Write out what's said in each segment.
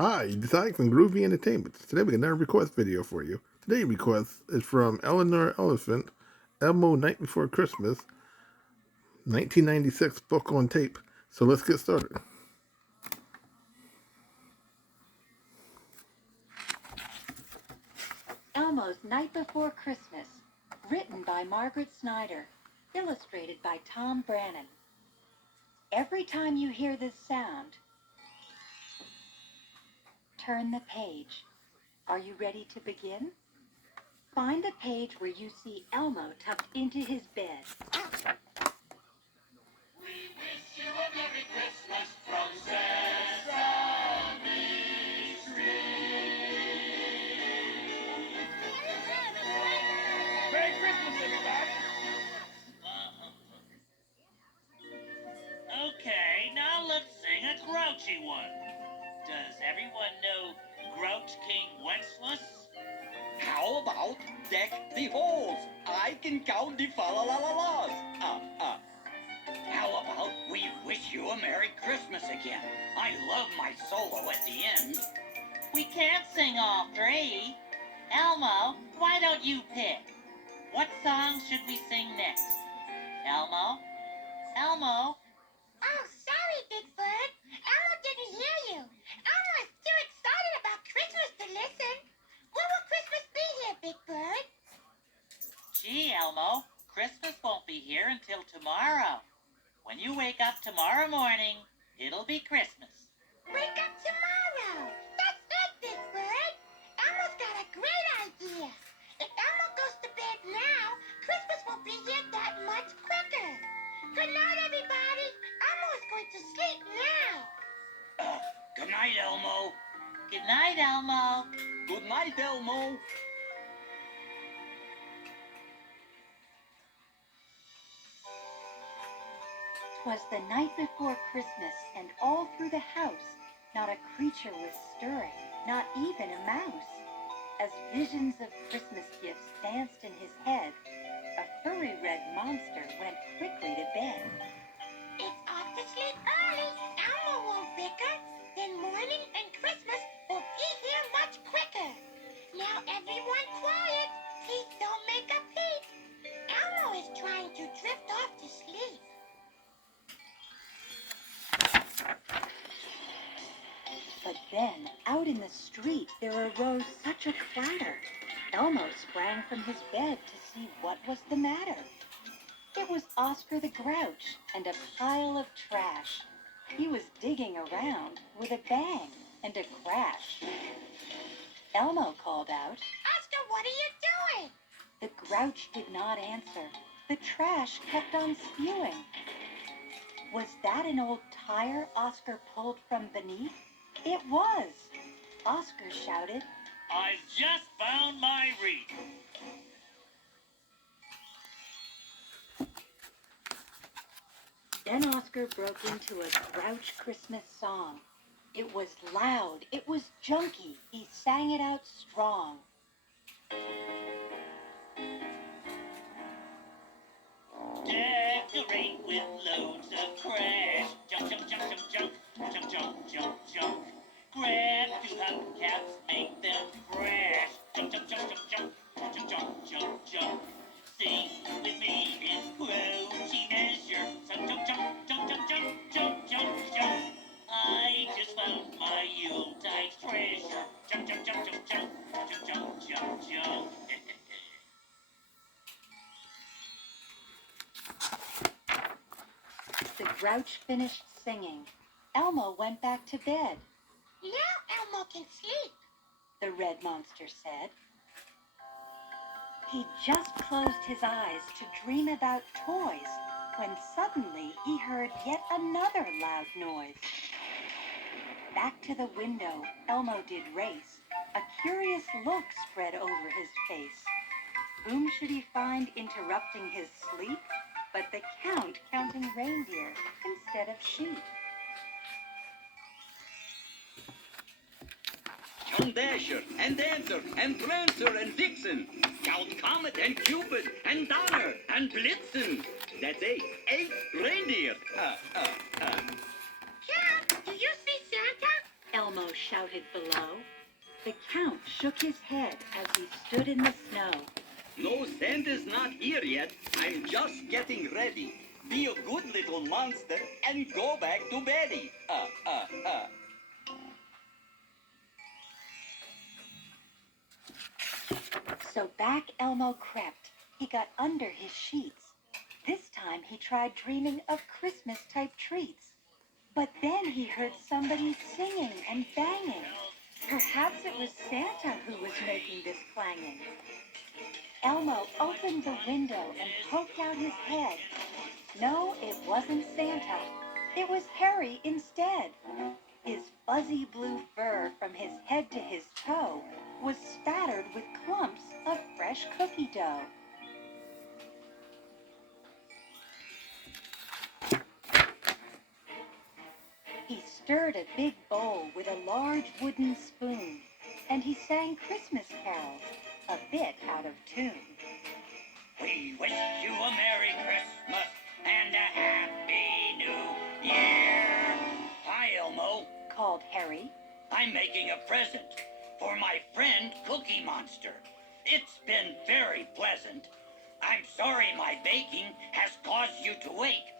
Hi, design from Groovy Entertainment. Today we got another request video for you. Today's request is from Eleanor Elephant, Elmo Night Before Christmas, 1996 book on tape. So let's get started. Elmo's Night Before Christmas, written by Margaret Snyder, illustrated by Tom Brannan. Every time you hear this sound, turn the page. Are you ready to begin? Find the page where you see Elmo tucked into his bed. We wish you a Merry Christmas from Sesame Street. Merry Christmas, everybody! Okay, now let's sing a grouchy one. Does everyone know Grouch King Wenceslas? How about deck the halls? I can count the fa-la-la-la-las. How about we wish you a Merry Christmas again? I love my solo at the end. We can't sing all three. Elmo, why don't you pick? What song should we sing next? Elmo? Elmo? Oh, sorry, Big Bird. Elmo didn't hear you. Elmo is too excited about Christmas to listen. When will Christmas be here, Big Bird? Gee, Elmo, Christmas won't be here until tomorrow. When you wake up tomorrow morning, it'll be Christmas. Wake up tomorrow. That's it, Big Bird. Elmo's got a great idea. If Elmo goes to bed now, Christmas will be here that much quicker. Good night, everybody. Elmo is going to sleep now. Good night, Elmo. Good night, Elmo. Good night, Elmo. 'Twas the night before Christmas, and all through the house not a creature was stirring, not even a mouse. As visions of Christmas gifts danced in his head, a furry red monster went quickly to bed. It's off to sleep early. Elmo won't bicker. Then morning and Christmas will be here much quicker. Now everyone quiet. Please don't make a peep. Elmo is trying to drift off to sleep. But then, out in the street, there arose such a clatter. Elmo sprang from his bed to see what was the matter. It was Oscar the Grouch and a pile of trash. He was digging around with a bang and a crash. Elmo called out. Oscar, what are you doing? The Grouch did not answer. The trash kept on spewing. Was that an old tire Oscar pulled from beneath? It was. Oscar shouted. I've just found my wreath. Then Oscar broke into a Grouch Christmas song. It was loud. It was junky. He sang it out strong. Decorate with loads of crash. Jump, jump, jump, jump, jump, jump, jump, jump, jump. Grab two hubcaps, make them crash. Jump, jump, jump, jump, jump, jump, jump, jump, jump. Sing with me in Grouchy measure. So jump, jump, jump, jump, jump, jump, jump, jump. I just found my Yuletide treasure. Jump, jump, jump, jump, jump, jump, jump, jump, jump. The Grouch finished singing. Elmo went back to bed. Now Elmo can sleep. The red monster said. He just closed his eyes to dream about toys when suddenly he heard yet another loud noise. Back to the window, Elmo did race. A curious look spread over his face. Whom should he find interrupting his sleep but the Count counting reindeer instead of sheep? Count Dasher and Dancer and Prancer and Vixen. Count Comet and Cupid and Donner and Blitzen. That's 8. 8 reindeer. Count, do you see Santa? Elmo shouted below. The Count shook his head as he stood in the snow. No, Santa's not here yet. I'm just getting ready. Be a good little monster and go back to Betty. So back Elmo crept. He got under his sheets. This time he tried dreaming of Christmas-type treats. But then he heard somebody singing and banging. Perhaps it was Santa who was making this clanging. Elmo opened the window and poked out his head. No, it wasn't Santa. It was Harry instead. His fuzzy blue fur from his head to his toe was spattered with clumps of fresh cookie dough. He stirred a big bowl with a large wooden spoon, and he sang Christmas carols, a bit out of tune. We wish you a Merry Christmas and a Happy New Year. Hi, Elmo. Called Harry. I'm making a present for my friend Cookie Monster. It's been very pleasant. I'm sorry my baking has caused you to wake.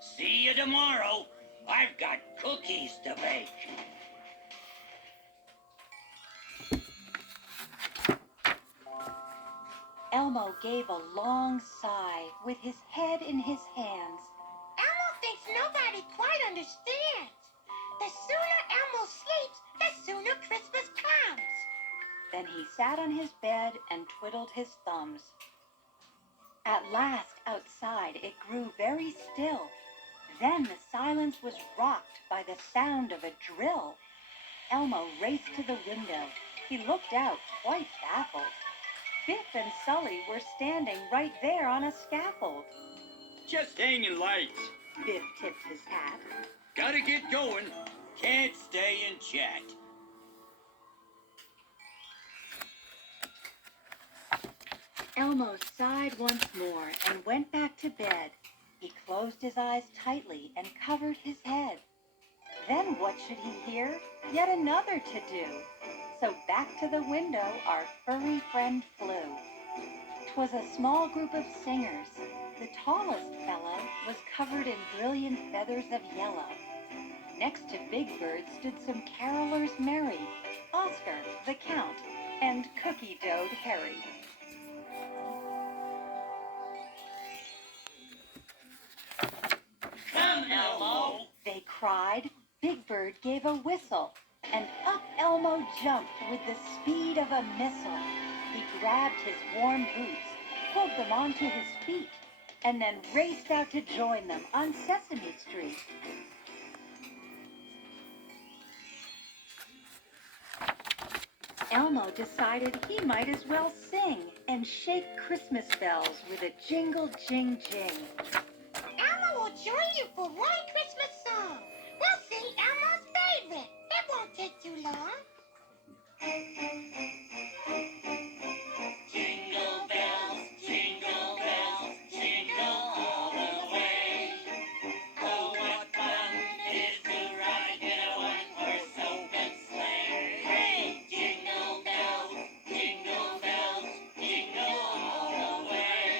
See you tomorrow. I've got cookies to bake. Elmo gave a long sigh with his head in his hands. Elmo thinks nobody quite understands. The sooner Elmo sleeps, the sooner Christmas comes. Then he sat on his bed and twiddled his thumbs. At last, outside, it grew very still. Then the silence was rocked by the sound of a drill. Elmo raced to the window. He looked out, quite baffled. Biff and Sully were standing right there on a scaffold. Just hanging lights. Biff tipped his hat. Gotta get going. Can't stay and chat. Elmo sighed once more and went back to bed. He closed his eyes tightly and covered his head. Then what should he hear? Yet another to-do. So back to the window our furry friend flew. 'Twas a small group of singers. The tallest fellow was covered in brilliant feathers of yellow. Next to Big Bird stood some carolers merry, Oscar, the Count, and cookie-doughed Harry. Come, Elmo. They cried. Big Bird gave a whistle, and up Elmo jumped with the speed of a missile. He grabbed his warm boots, pulled them onto his feet, and then raced out to join them on Sesame Street. Elmo decided he might as well sing and shake Christmas bells with a jingle jing jing. Elmo will join you for one Christmas song. We'll sing Elmo's favorite. It won't take too long. Jingle bells, jingle all the way. Oh, what fun it is to ride in a one-horse open sleigh. Hey, jingle bells, jingle all the way.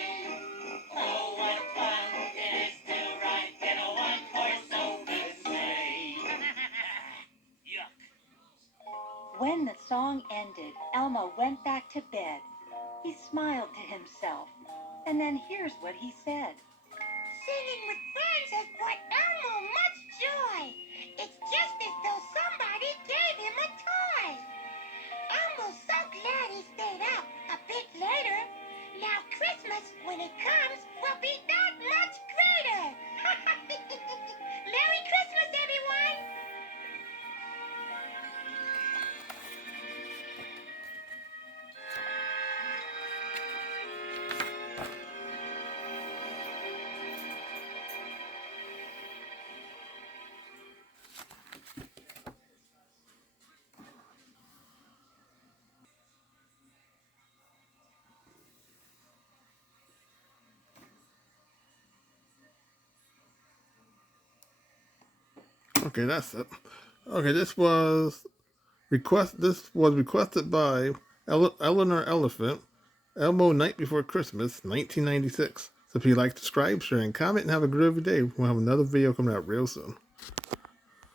Oh, what fun it is to ride in a one-horse open sleigh. Yuck. When the song ended, Elmo went back to bed. He smiled to himself, and then here's what he said. Singing with friends has brought Elmo much joy. It's just as though somebody gave him a toy. Elmo's so glad he stayed up a bit later. Now Christmas, when it comes, will be that much greater. Merry Christmas, everyone! Okay, that's it. Okay, this was This was requested by Eleanor Elephant, Elmo Night Before Christmas, 1996. So if you like, subscribe, share, and comment, and have a groovy day. We'll have another video coming out real soon.